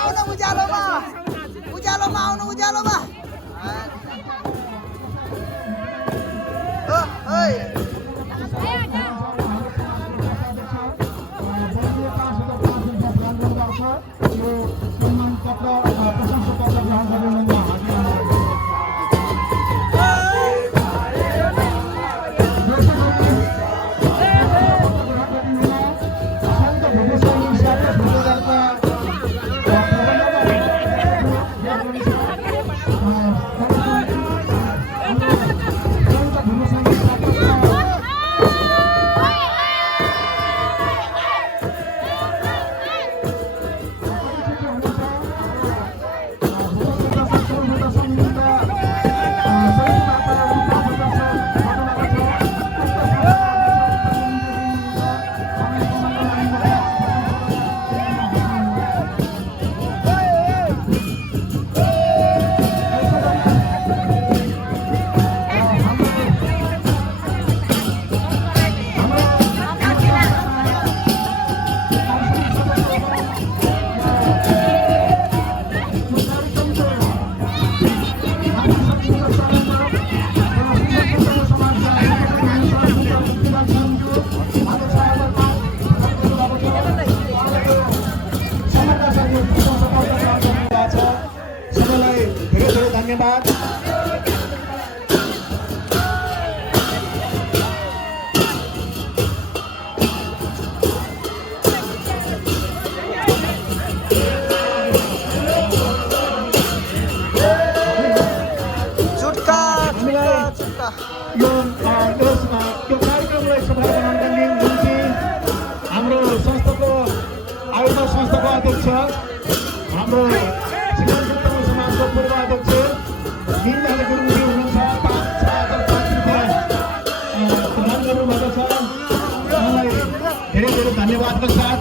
आउनु उज्यालोमा आउनु उज्यालोमा धन्यवाद का साथ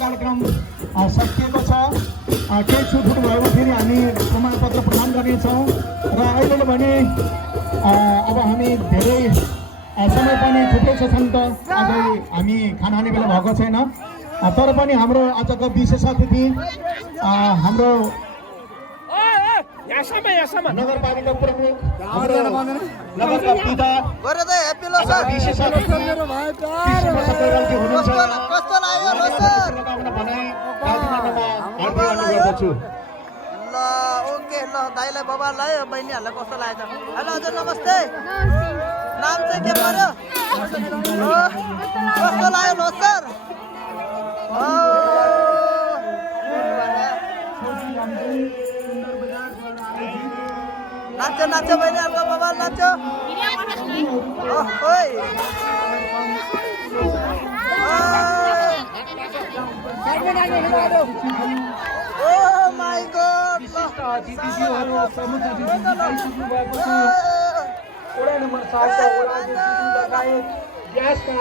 कार्यक्रम सकिएको छ। केही छुटफुट भयो फेरि हामी प्रमाणपत्र प्रदान गर्नेछौँ र अहिले भने अब हामी धेरै समय पनि छुट्टै छन् त आज हामी खाना खाने बेला भएको छैन, तर पनि हाम्रो आजको विशेष अतिथि हाम्रो नगरपालिका प्रमुख नगरका पिता विशेष ओके ल दाइलाई बाबालाई बहिनीहरूलाई कस्तो लागेको छ? हेलो हजुर नमस्ते, नाम चाहिँ के पर्यो? कस्तो लाग्यो लोसर? नाच्यो बहिनीहरूको बबाल नाच्यो ओइ Oh my God! वडा नम्बर 7 का वडा लगायत ग्यासका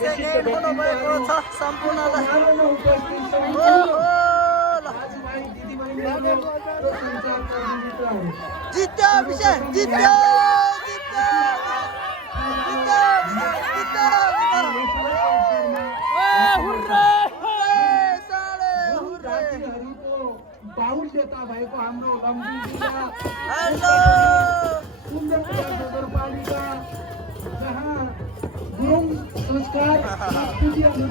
विशिष्ट व्यक्तित्वहरू सम्पूर्णलाई उपस्थित छन् दाजुभाइ दिदीबहिनीहरू र सञ्चारकर्मीहरू जित्यो अभिषेक जित्यो बाहुल्यता भएको हाम्रो लम्बी जिल्ला सुन्दरपुर नगरपालिका जहाँ गुरुङ संस्कार संस्कृतिहरू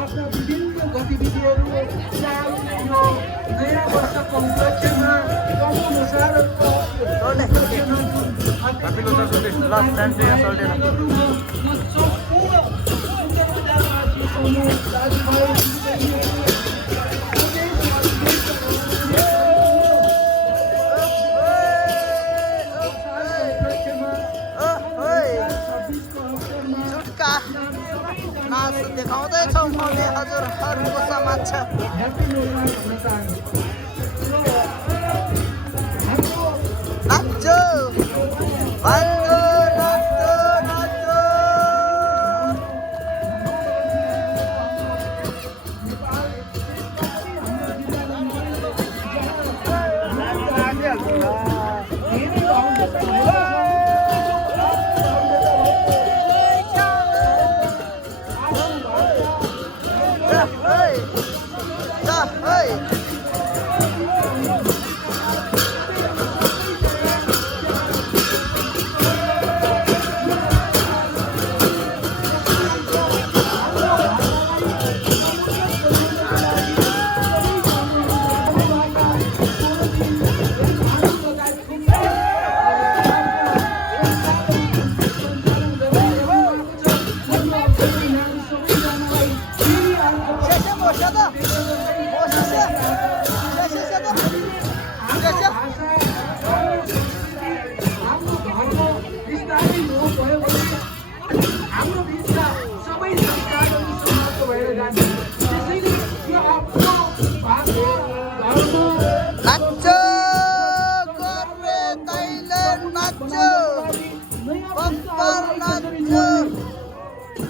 आफ्ना विभिन्न गतिविधिहरू चाल यो नयाँ वर्षको उपलक्ष्यमा गाउँअनुसार नाच देखाउँदैछौँ मैले हजुरहरूको समाज छ नाच्यो भाइको नाच्यो नाच्यो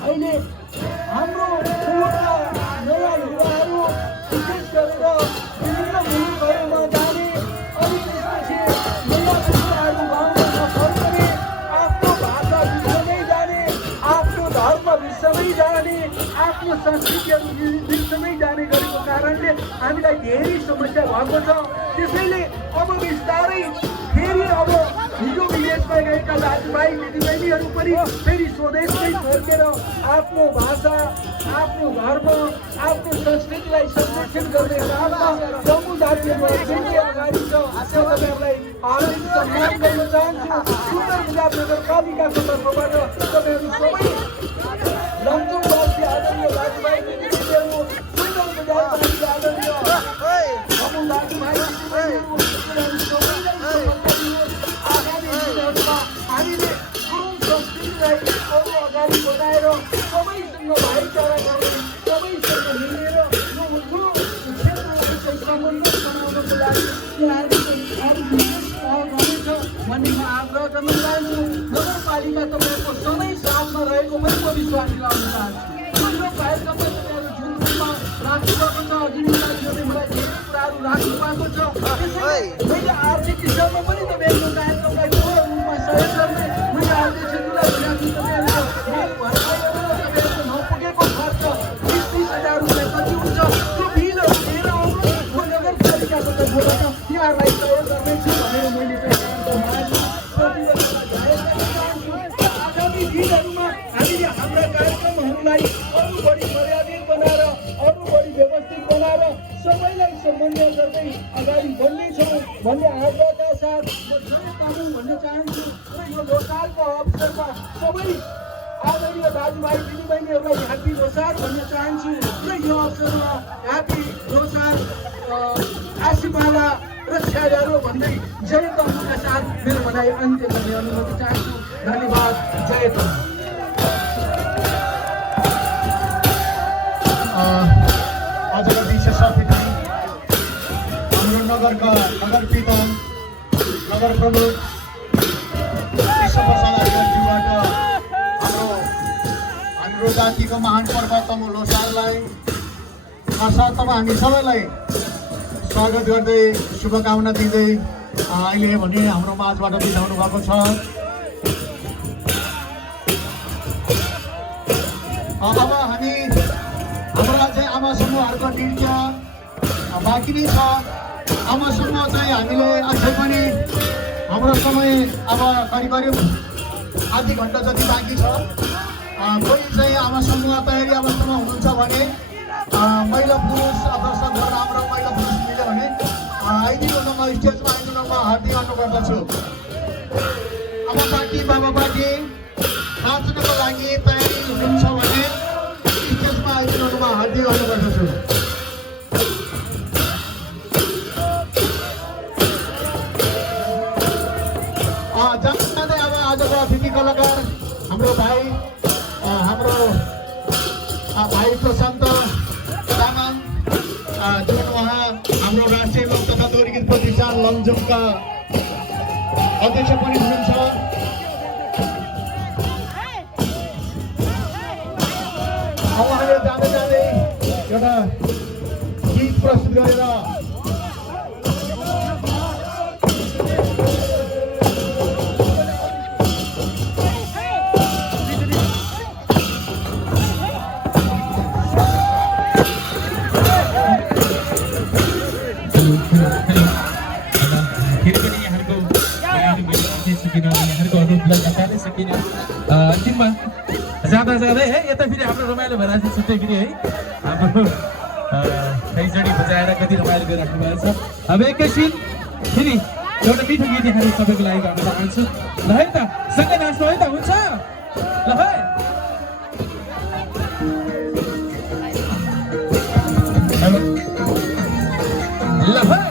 अहिले हाम्रो ठुला नयाँ युवाहरू विशेष गरेर विभिन्न मुलुकहरूमा जाने अनि त्यसपछि नयाँ पुस्ताहरू गाउँमा फर्कने आफ्नो भाषा बिर्सदै जाने आफ्नो धर्म बिर्सदै जाने आफ्नो संस्कृतिहरू बिर्सदै जाने गरेको कारणले हामीलाई धेरै समस्या भएको छ त्यसैले अब बिस्तारै फेरि अब हिजो विदेशमा गएका दाजुभाइ दिदीबहिनीहरू पनि फेरि स्वदेशमै फर्केर आफ्नो भाषा आफ्नो धर्म आफ्नो संस्कृतिलाई संरक्षण गर्ने काममा समुदायको अगाडि छ तपाईँहरूलाई हार्दिक सम्मान गर्न चाहन्छु सुन्दर बजार नगरपालिकाको तर्फबाट तपाईँहरू सबै लमजुङवासी आदरणीय दाजुभाइ दिदीबहिनीहरू सुन्दर बजारवासी आदरणीय दाजुभाइ दिदीबहिनीहरू हामीले गुरुङ संस्कृतिलाई अरू अगाडि बढाएर सबैसँग भाइचारा गर्ने सबैसँग मिलेर यो ठुलो क्षेत्रको सम्बन्ध बनाउनको लागि गर्नेछ भन्ने म आग्रह गर्न चाहन्छु नगरपालिका तपाईँहरूको सधैँ साथमा रहेको पनि म विश्वास दिलाउन चाहन्छु यो कार्यक्रममा तपाईँहरू जुन रूपमा राख्नुभएको छ जिम्मेदारीहरूले मलाई धेरै कुराहरू राख्नु भएको छ मैले आर्थिक हिसाबमा पनि तपाईँहरूको कार्यक्रमलाई ठुलो रूपमा सहयोग गर्ने मैले अध्यक्षज्यूलाई भनेको तपाईँहरूको तपाईँहरूको नपुगेको खर्च 20,000 रुपियाँ कति हुन्छ त्यो बिलहरू लिएर आउनु म नगरपालिकाको तर्फबाट तिमीहरूलाई सहयोग गर्नेछु भनेर मैले आगामी दिनहरूमा हामीले हाम्रा कार्यक्रमहरूलाई अरू बढी मर्यादित बनाएर अरू बढी व्यवस्थित बनाएर सबैलाई समन्वय गर्दै अगाडि बढ्नेछौँ भन्ने आग्रहका साथ म जय तामाङ भन्न चाहन्छु र यो लोसारको अवसरमा सबै आदरणीय दाजुभाइ दिदीबहिनीहरूलाई ह्याप्पी लोसार भन्न चाहन्छु र यो अवसरमा ह्याप्पी लोसार आशीमाला र स्याहारो भन्दै जय तम्बुका साथ मेरो भनाइ अन्त्य गर्ने अनुमति चाहन्छु। धन्यवाद। जय तम्बु। आजका विशेष अतिथि हाम्रो नगरका नगर कीर्तन नगर प्रमुख विश्वप्रसाद आचार्यज्यूबाट हाम्रो जातिको महान पर्व तमु लोसारलाई साथमा हामी सबैलाई स्वागत गर्दै शुभकामना दिँदै अहिले भने हाम्रो माझबाट बिताउनु भएको छ। अब हामी हाम्रो चाहिँ आमा समूहहरूको नृत्य बाँकी नै छ। आमा समूह चाहिँ हामीले अझै पनि हाम्रो समय अब करिब आधी घन्टा जति बाँकी छ। कोही चाहिँ आमा समूह तयारी अवस्थामा हुनुहुन्छ भने महिला पुरुष अथवा सबै राम्रो महिला पुरुष मिल्यो भने आइदिनु म स्टेजमा आइदिनु म हार्दिक अनुरोध गर्दछु। आमा पार्टी बाबा पार्टी नाच्नको लागि तयारी हुनुहुन्छ भने स्टेजमा आइदिनु म हार्दिक अनुरोध गर्दछु। जाँदै अब आजको अतिथि कलाकार हाम्रो भाइ प्रशान्त तामाङ जुन उहाँ हाम्रो राष्ट्रिय लोक तथा लोकगीत प्रतिष्ठान लमजुङका अध्यक्ष पनि हुनुहुन्छ। उहाँले जाँदै जाँदै एउटा गीत प्रस्तुत गरेर अन्तिममा जाँदा जाँदै है यता फेरि हाम्रो रमाइलो भइरहेको छ छुट्टै फेरि है हाम्रो खैचडी बजाएर कति रमाइलो गरिराख्नु भएको छ। अब एकैछिन फेरि एउटा मिठो गीत यहाँ सबैको लागि गाउन चाहन्छु। ल है त सँगै नाच्नु है त हुन्छ ल है। ल है